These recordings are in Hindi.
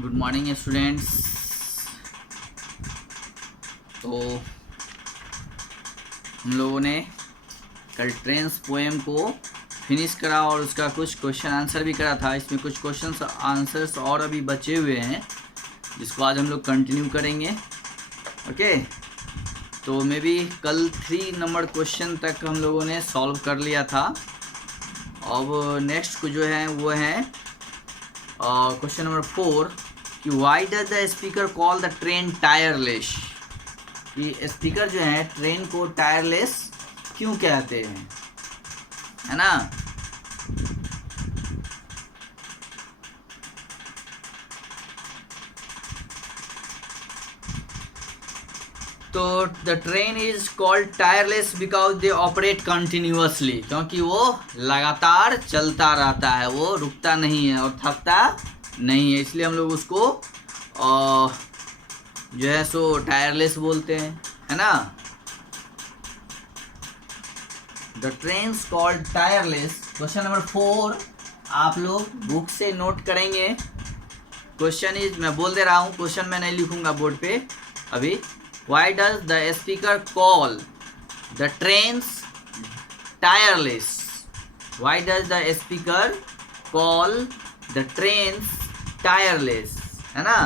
Good morning students. तो हम लोगों ने कल ट्रेन्स पोएम को फिनिश करा और उसका कुछ क्वेश्चन आंसर भी करा था। इसमें कुछ क्वेश्चन आंसर्स और अभी बचे हुए हैं जिसको आज हम लोग कंटिन्यू करेंगे। ओके, तो मे बी कल 3 नंबर क्वेश्चन तक हम लोगों ने सॉल्व कर लिया था। अब नेक्स्ट जो है वो है क्वेश्चन नंबर 4 कि why does the speaker call the train tireless. कि स्पीकर जो है ट्रेन को टायरलेस क्यों कहते हैं, है ना। तो the train is called tireless because they operate continuously, क्योंकि वो लगातार चलता रहता है, वो रुकता नहीं है और थकता नहीं है, इसलिए हम लोग उसको जो है सो टायरलेस बोलते हैं, है ना। The train called tireless. Question number 4 आप लोग बुक से नोट करेंगे। क्वेश्चन इज, मैं बोल दे रहा हूँ, क्वेश्चन मैं नहीं लिखूंगा बोर्ड पे अभी। Why does the speaker call the trains tireless? Why does the speaker call the trains tireless? है ना।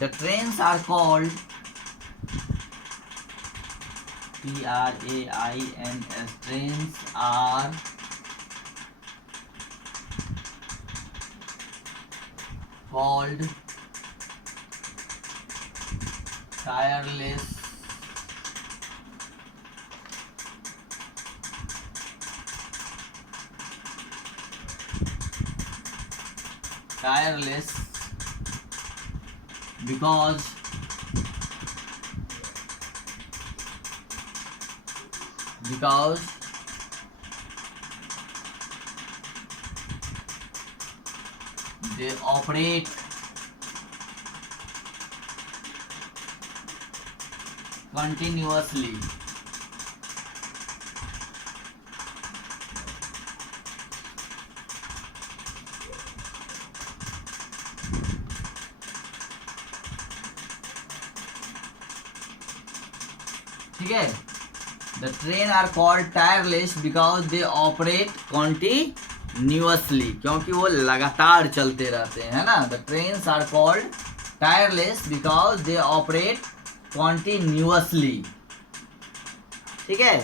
The trains are called Trains. Trains are called tireless because they operate continuously. ठीक है। The train are called tireless because they operate continuously, क्योंकि वो लगातार चलते रहते हैं, है ना। The trains are called tireless because they operate continuously. ठीक है।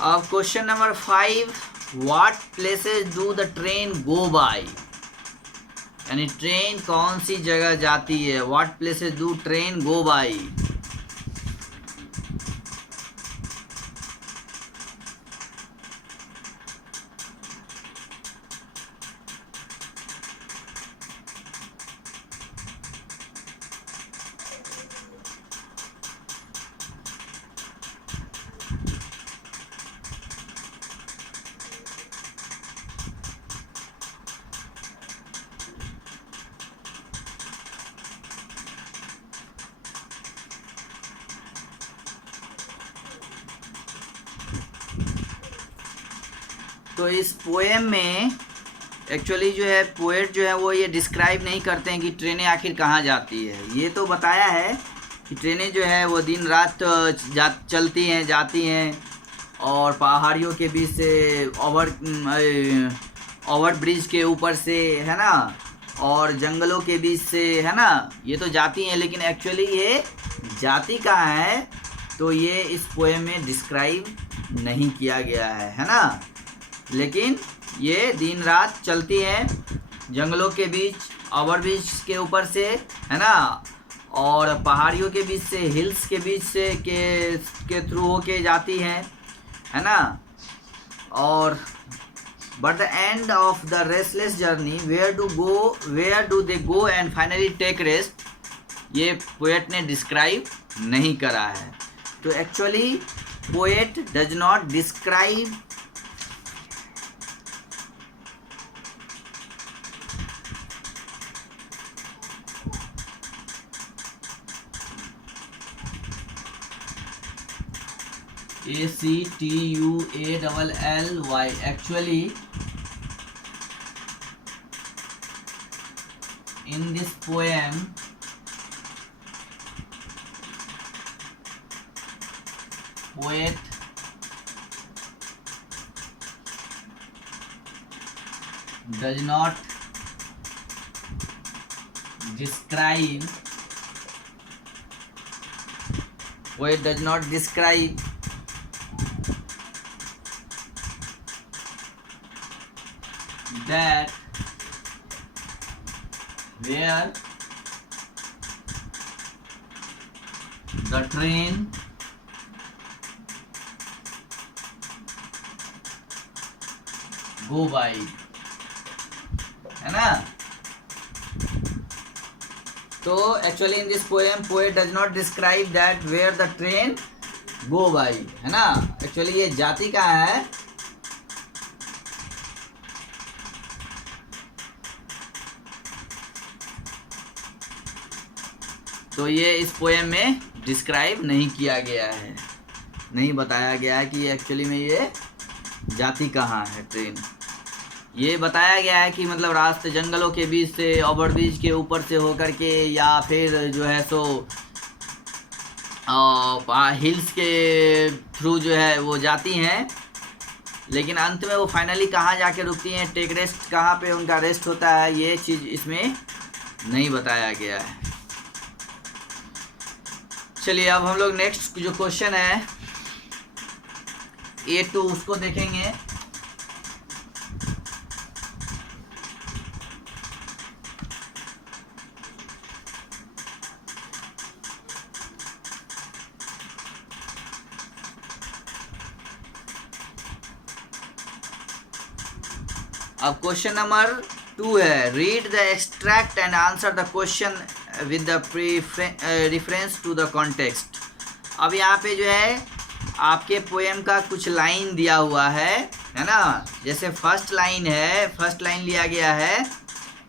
अब question number 5, what places do the train go by. यानी ट्रेन कौन सी जगह जाती है। What places do train go by. तो इस पोएम में एक्चुअली जो है पोएट जो है वो ये डिस्क्राइब नहीं करते हैं कि ट्रेनें आखिर कहाँ जाती है। ये तो बताया है कि ट्रेनें जो है वो दिन रात चलती हैं, जाती हैं, और पहाड़ियों के बीच से ओवर ब्रिज के ऊपर से, है ना, और जंगलों के बीच से, है ना, ये तो जाती हैं। लेकिन एक्चुअली ये जाती कहाँ है तो ये इस पोएम में डिस्क्राइब नहीं किया गया है ना। लेकिन ये दिन रात चलती हैं जंगलों के बीच, ओवर ब्रिज के ऊपर से, है ना, और पहाड़ियों के बीच से, हिल्स के बीच से के थ्रू होके जाती हैं, है ना। और but the end of the restless journey where do they go and finally take rest, ये पोएट ने डिस्क्राइब नहीं करा है। तो actually poet does not describe ACTUALLY, actually in this poem poet does not describe that where the train go by, है ना। तो actually in this poem poet does not describe that where the train go by, है ना। एक्चुअली ये जाति का है, तो ये इस पोएम में डिस्क्राइब नहीं किया गया है, नहीं बताया गया है कि एक्चुअली में ये जाती कहाँ है ट्रेन। ये बताया गया है कि मतलब रास्ते जंगलों के बीच से, ओवरब्रिज के ऊपर से होकर के, या फिर जो है सो हिल्स के थ्रू जो है वो जाती हैं, लेकिन अंत में वो फाइनली कहाँ जाके रुकती हैं, टेक रेस्ट कहाँ पे उनका रेस्ट होता है, ये चीज़ इसमें नहीं बताया गया है। चलिए अब हम लोग नेक्स्ट जो क्वेश्चन है A2 उसको देखेंगे। अब क्वेश्चन नंबर 2 है, read the extract and answer the question with the reference to the context. अब यहाँ पे जो है आपके पोएम का कुछ लाइन दिया हुआ है ना। जैसे फर्स्ट लाइन है, फर्स्ट लाइन लिया गया है,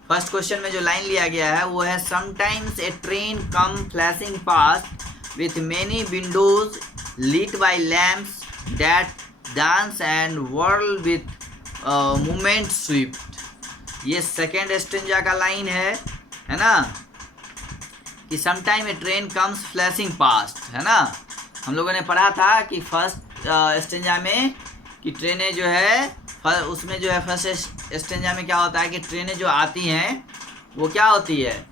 फर्स्ट क्वेश्चन में जो लाइन लिया गया है वो है sometimes a train come flashing past with many Windows lit by lamps that dance and whirl with movement swift। ये सेकेंड स्टेंजा का लाइन है ना, कि समटाइम ए ट्रेन कम्स फ्लैशिंग पास्ट, है ना। हम लोगों ने पढ़ा था कि फर्स्ट स्टेंजा में कि ट्रेनें जो है उसमें जो है फर्स्ट स्टेंजा में क्या होता है कि ट्रेनें जो आती हैं वो क्या होती है,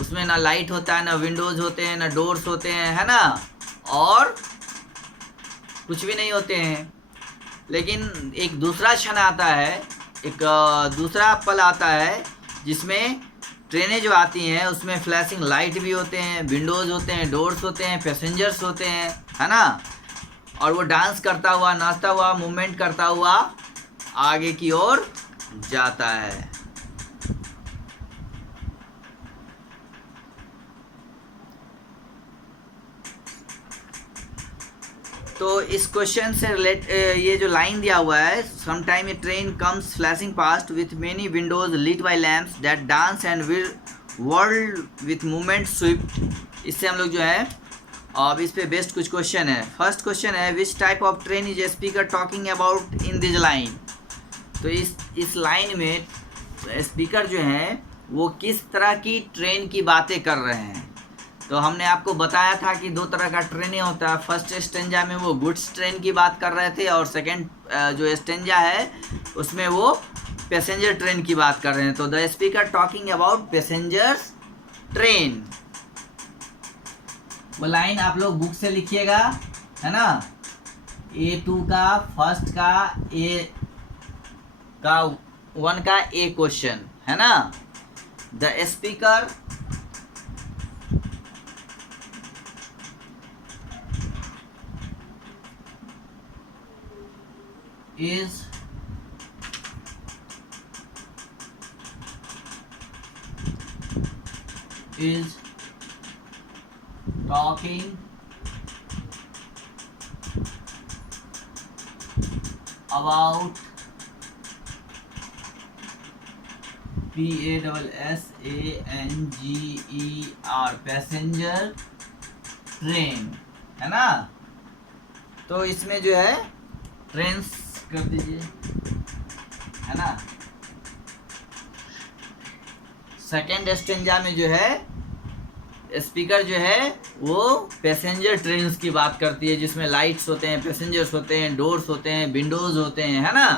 उसमें ना लाइट होता है, ना विंडोज़ होते हैं, ना डोर्स होते हैं, है ना, और कुछ भी नहीं होते हैं। लेकिन एक दूसरा क्षण आता है, एक दूसरा पल आता है जिसमें ट्रेनें जो आती हैं उसमें फ्लैशिंग लाइट भी होते हैं, विंडोज़ होते हैं, डोर्स होते हैं, पैसेंजर्स होते हैं, है ना, और वो डांस करता हुआ, नाचता हुआ, मूवमेंट करता हुआ आगे की ओर जाता है। तो इस क्वेश्चन से ये जो लाइन दिया हुआ है, some time a train comes flashing past with many windows lit by lamps that dance and world with movement swift, इससे हम लोग जो है अब इस पे बेस्ट कुछ क्वेश्चन है। फर्स्ट क्वेश्चन है which type of train is a speaker talking about in this line. तो इस लाइन में स्पीकर जो है वो किस तरह की ट्रेन की बातें कर रहे हैं। तो हमने आपको बताया था कि दो तरह का ट्रेनें होता है। फर्स्ट स्टेंजा में वो गुड्स ट्रेन की बात कर रहे थे, और सेकंड जो स्टेंजा है उसमें वो पैसेंजर ट्रेन की बात कर रहे हैं। तो the speaker talking about passengers train, वो लाइन आप लोग बुक से लिखिएगा, है ना। A2 का फर्स्ट का वन का ए क्वेश्चन, है ना। The speaker is talking about PASSANGER passenger train, है ना। तो इसमें जो है ट्रेन्स कर दीजिए, है ना। सेकेंड स्टेंजा में जो है स्पीकर जो है वो पैसेंजर ट्रेन्स की बात करती है, जिसमें लाइट्स होते हैं, पैसेंजर्स होते हैं, डोर्स होते हैं, विंडोज होते हैं, है ना।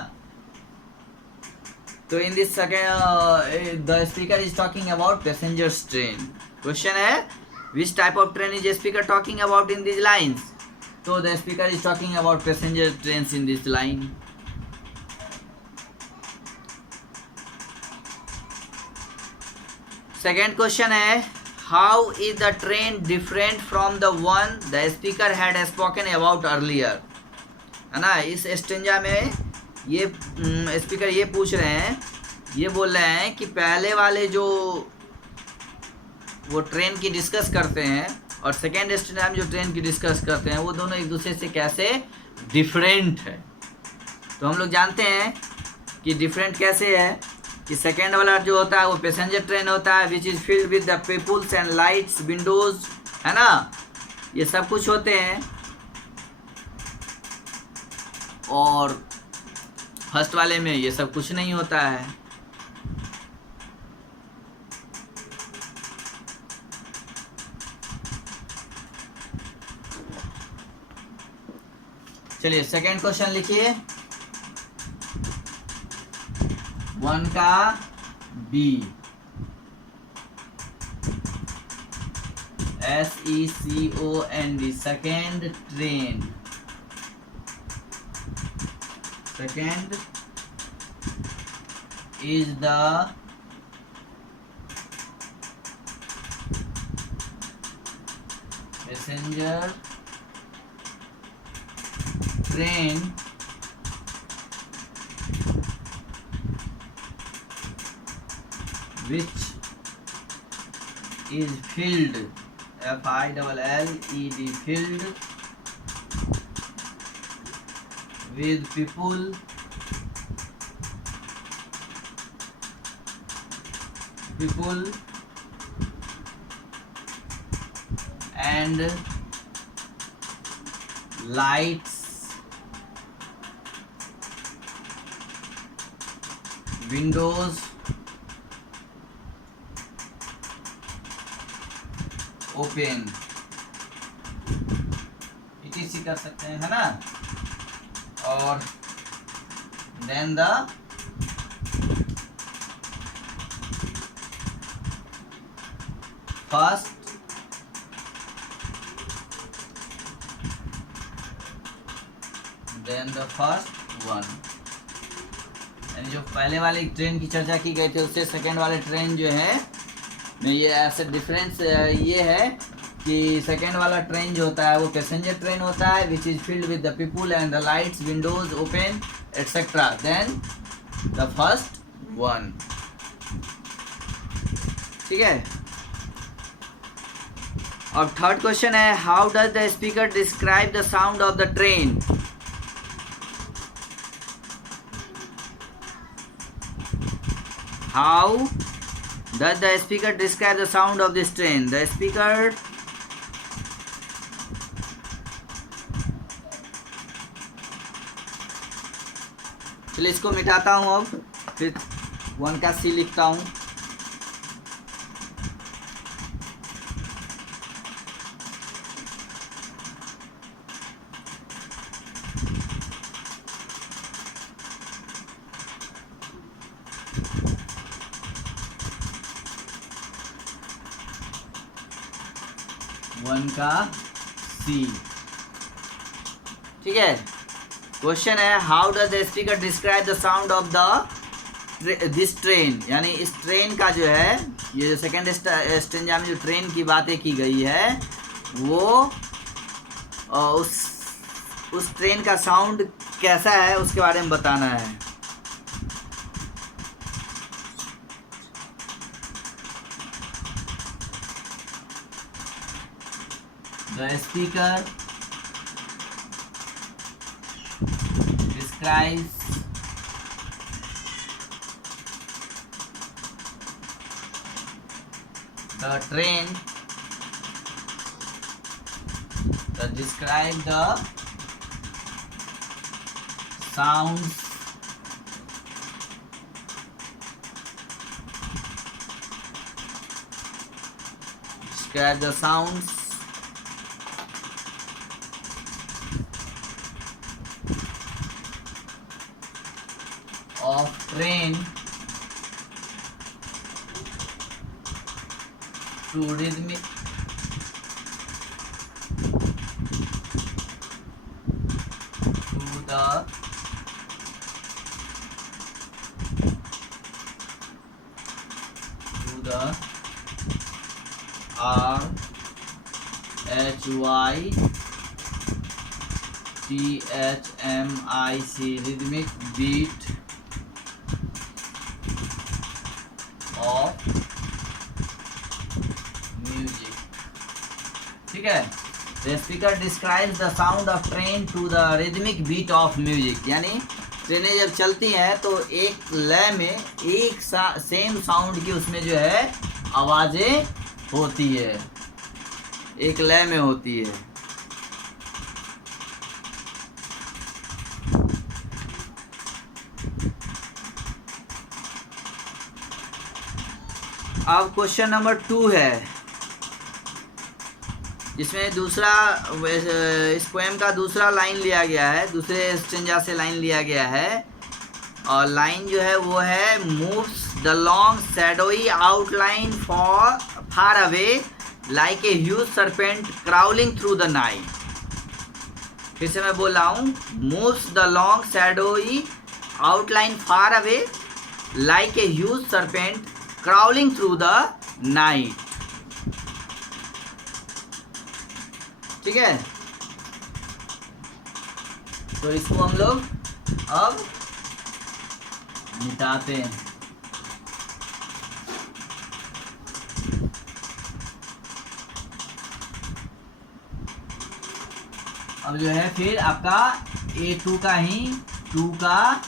तो in this second the speaker is talking about passengers train. Question है which type of train is speaker talking about in this lines. तो the speaker is talking about passenger trains in this line. Second question है how is the train different from the one the speaker had spoken about earlier, है ना। इस स्टेंजा में ये स्पीकर ये पूछ रहे हैं, ये बोल रहे हैं कि पहले वाले जो वो ट्रेन की डिस्कस करते हैं और सेकेंड स्टेंजा में जो ट्रेन की डिस्कस करते हैं वो दोनों एक दूसरे से कैसे डिफरेंट है। तो हम लोग जानते हैं कि डिफरेंट कैसे है कि सेकेंड वाला जो होता है वो पैसेंजर ट्रेन होता है which is filled with the peoples and lights windows, है ना, ये सब कुछ होते हैं। और फर्स्ट वाले में ये सब कुछ नहीं होता है। चलिए सेकेंड क्वेश्चन लिखिए, 1 का B. SECOND second train. Second is the passenger train which is filled, FILLED, filled with people and lights, windows open, etc कर सकते हैं, है ना। और then the first one, यानी जो पहले वाले ट्रेन की चर्चा की गई थी उससे सेकेंड वाले ट्रेन जो है में ये ऐसे डिफरेंस ये है कि सेकेंड वाला ट्रेन जो होता है वो पैसेंजर ट्रेन होता है which is filled with the people and the lights windows open etcetera then the first one. ठीक है। अब थर्ड क्वेश्चन है how does the speaker describe the sound of the train. How does the speaker describe the sound of this train? The speaker चलिए इसको मिटाता हूँ, अब फिर 1 का सी लिखता हूँ। वन का सी। ठीक है। क्वेश्चन है how does the speaker describe the sound of the this train, यानी इस ट्रेन का जो है ये जो सेकेंड स्टेंजा में जो ट्रेन की बातें की गई है वो उस ट्रेन का साउंड कैसा है उसके बारे में बताना है। The speaker describes the train, describe the sounds scratch the sounds of train to rhythmic to the RHYTHMIC rhythmic beat of music. ठीक है, the speaker describes the sound of train to the rhythmic beat of music. यानी ट्रेनें जब चलती हैं तो एक लय में एक सेम साउंड की उसमें जो है आवाजें होती है, एक लय में होती है. अब क्वेश्चन नंबर 2 है, जिसमें दूसरा इस पोएम का दूसरा लाइन लिया गया है, दूसरे स्टेंजा से लाइन लिया गया है, और लाइन जो है वो है moves the long shadowy outline far away like a huge serpent crawling through the night. फिर से मैं बोल रहा हूँ, moves the long shadowy outline far away like a huge serpent crawling through the night. ठीक है, तो इसको हम लोग अब मिटाते हैं. अब जो है फिर आपका A2 का ही 2 का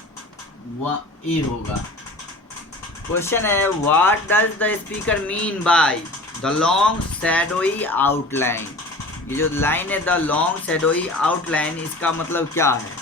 A होगा. क्वेश्चन है, what does the speaker mean by the long shadowy outline. ये जो लाइन है द लॉन्ग शैडोई आउटलाइन, इसका मतलब क्या है?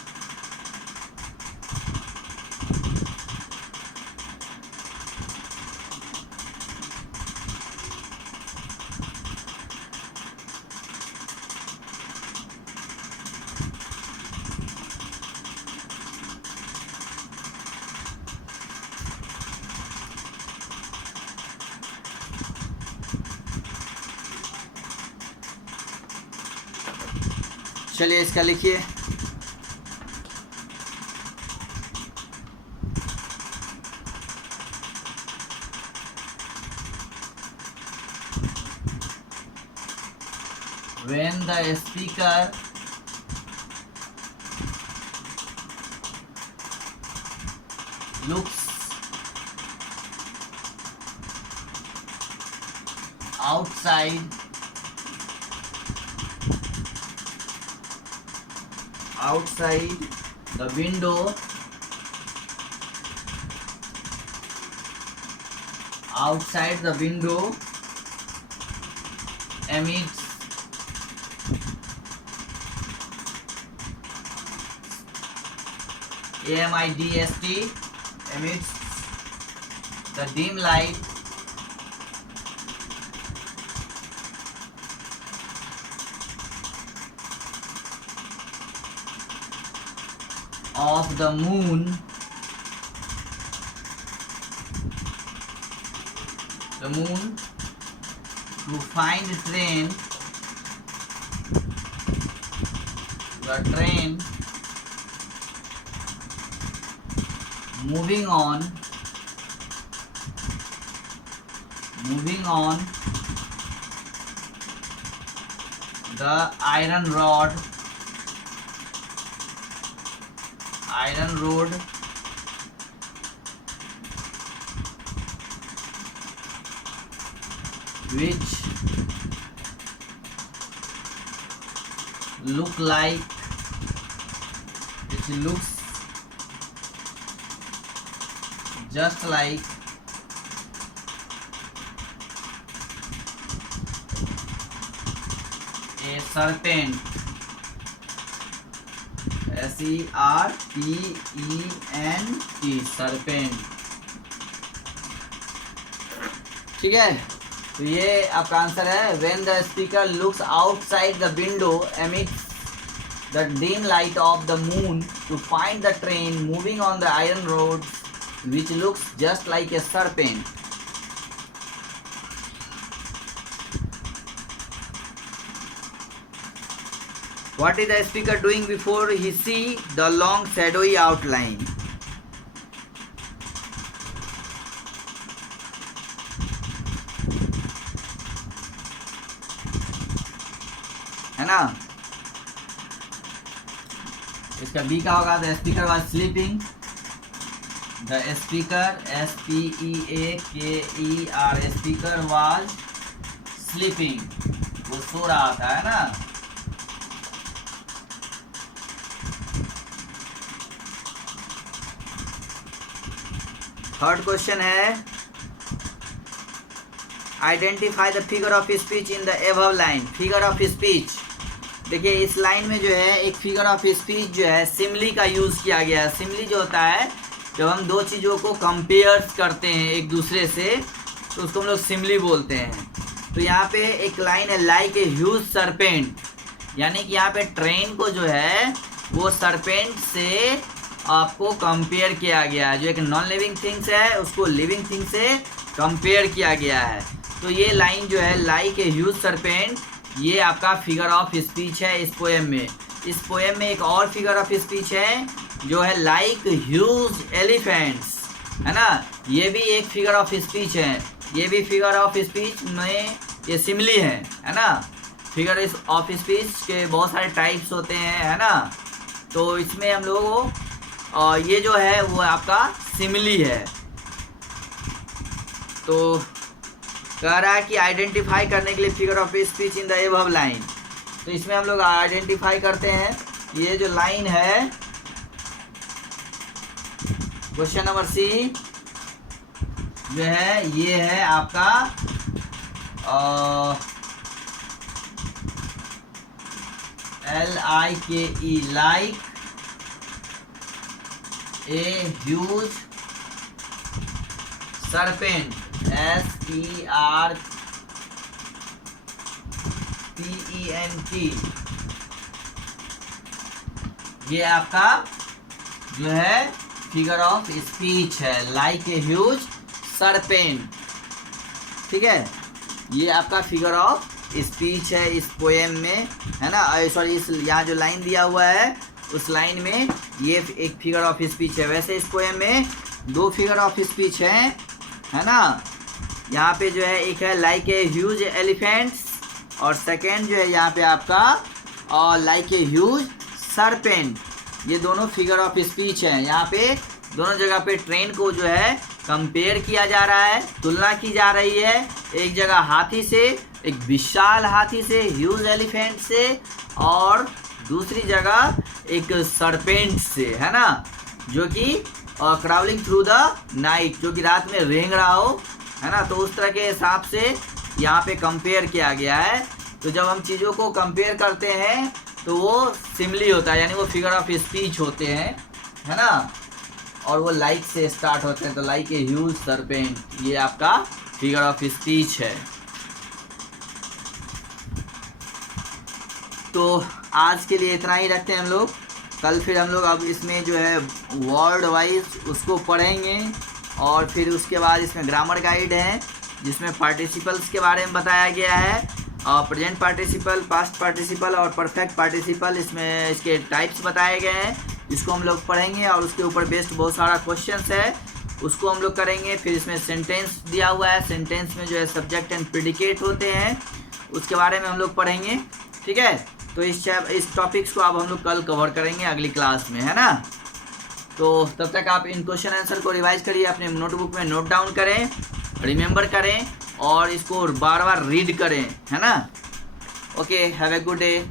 चलिए इसका लिखिए. When the speaker looks outside the window, emits AMIDST, emits the dim light of the moon, to find the train moving on the iron road which looks just like a serpent, SERPENT, serpent. ठीक है, तो ये आपका आंसर है when the speaker looks outside the window emits the dim light of the moon to find the train moving on the iron road which looks just like a serpent. What is the speaker doing before he see the long shadowy outline? है ना, इसका बी का होगा the speaker was sleeping. The speaker SPEAKER speaker was sleeping, वो सो रहा था, है ना। थर्ड क्वेश्चन है identify the figure of speech in the above line. Figure of speech, देखिए इस लाइन में जो है एक फिगर ऑफ स्पीच जो है सिमली का यूज़ किया गया है। सिमली जो होता है जब हम दो चीज़ों को कंपेयर करते हैं एक दूसरे से तो उसको हम लोग सिमली बोलते हैं। तो यहाँ पे एक लाइन है लाइक ए ह्यूज सरपेंट, यानी कि यहाँ पे ट्रेन को जो है वो सरपेंट से आपको कंपेयर किया गया है। जो एक नॉन लिविंग थिंग्स है उसको लिविंग थिंग से कंपेयर किया गया है। तो ये लाइन जो है लाइक ए ह्यूज सरपेंट, ये आपका फिगर ऑफ स्पीच है इस पोएम में। इस पोएम में एक और फिगर ऑफ स्पीच है जो है लाइक ह्यूज एलिफेंट्स, है ना। ये भी एक फिगर ऑफ स्पीच है, ये भी फिगर ऑफ स्पीच में ये सिमली है ना। फिगर ऑफ स्पीच के बहुत सारे टाइप्स होते हैं, है ना। तो इसमें हम लोग और ये जो है वो आपका सिमली है। तो कह रहा है कि आइडेंटिफाई करने के लिए figure of speech in the above line. तो इसमें हम लोग आइडेंटिफाई करते हैं ये जो लाइन है क्वेश्चन नंबर सी जो है ये है आपका LIKE like a huge serpent SERPENT, ये आपका जो है फिगर ऑफ स्पीच है लाइक ए ह्यूज सरपेंट। ठीक है, ये आपका फिगर ऑफ स्पीच है इस पोएम में, है ना। सॉरी, इस यहाँ जो लाइन दिया हुआ है उस लाइन में ये एक फिगर ऑफ स्पीच है। वैसे इस पोएम में दो फिगर ऑफ स्पीच हैं, है ना। यहाँ पे जो है एक है लाइक ए ह्यूज एलिफेंट्स और सेकेंड जो है यहाँ पे आपका और लाइक ए ह्यूज सरपेंट। ये दोनों फिगर ऑफ स्पीच हैं। यहाँ पे दोनों जगह पे ट्रेन को जो है कंपेयर किया जा रहा है, तुलना की जा रही है। एक जगह हाथी से, एक विशाल हाथी से, ह्यूज एलिफेंट से, और दूसरी जगह एक सरपेंट से, है ना, जो कि क्राउलिंग थ्रू द नाइट, जो कि रात में रेंग रहा हो, है ना। तो उस तरह के हिसाब से यहाँ पे कंपेयर किया गया है। तो जब हम चीज़ों को कंपेयर करते हैं तो वो सिमली होता है, यानी वो फिगर ऑफ स्पीच होते हैं, है ना। और वो लाइक से स्टार्ट होते हैं, तो लाइक ए ह्यूज सरपेंट ये आपका फिगर ऑफ स्पीच है। तो आज के लिए इतना ही रखते हैं हम लोग। कल फिर हम लोग अब इसमें जो है वर्ड वाइज उसको पढ़ेंगे और फिर उसके बाद इसमें ग्रामर गाइड है जिसमें पार्टिसिपल्स के बारे में बताया गया है, और प्रेजेंट पार्टिसिपल, पास्ट पार्टिसिपल और परफेक्ट पार्टिसिपल, इसमें इसके टाइप्स बताए गए हैं। इसको हम लोग पढ़ेंगे और उसके ऊपर बेस्ड बहुत सारा क्वेश्चंस है, उसको हम लोग करेंगे। फिर इसमें सेंटेंस दिया हुआ है, सेंटेंस में जो है सब्जेक्ट एंड प्रेडिकेट होते हैं, उसके बारे में हम लोग पढ़ेंगे। ठीक है, तो इस टॉपिक्स को अब हम लोग कल कवर करेंगे अगली क्लास में, है ना। तो तब तक आप इन क्वेश्चन आंसर को रिवाइज करिए, अपने नोटबुक में नोट डाउन करें, रिमेंबर करें और इसको बार बार रीड करें, है ना। Okay, have a good day.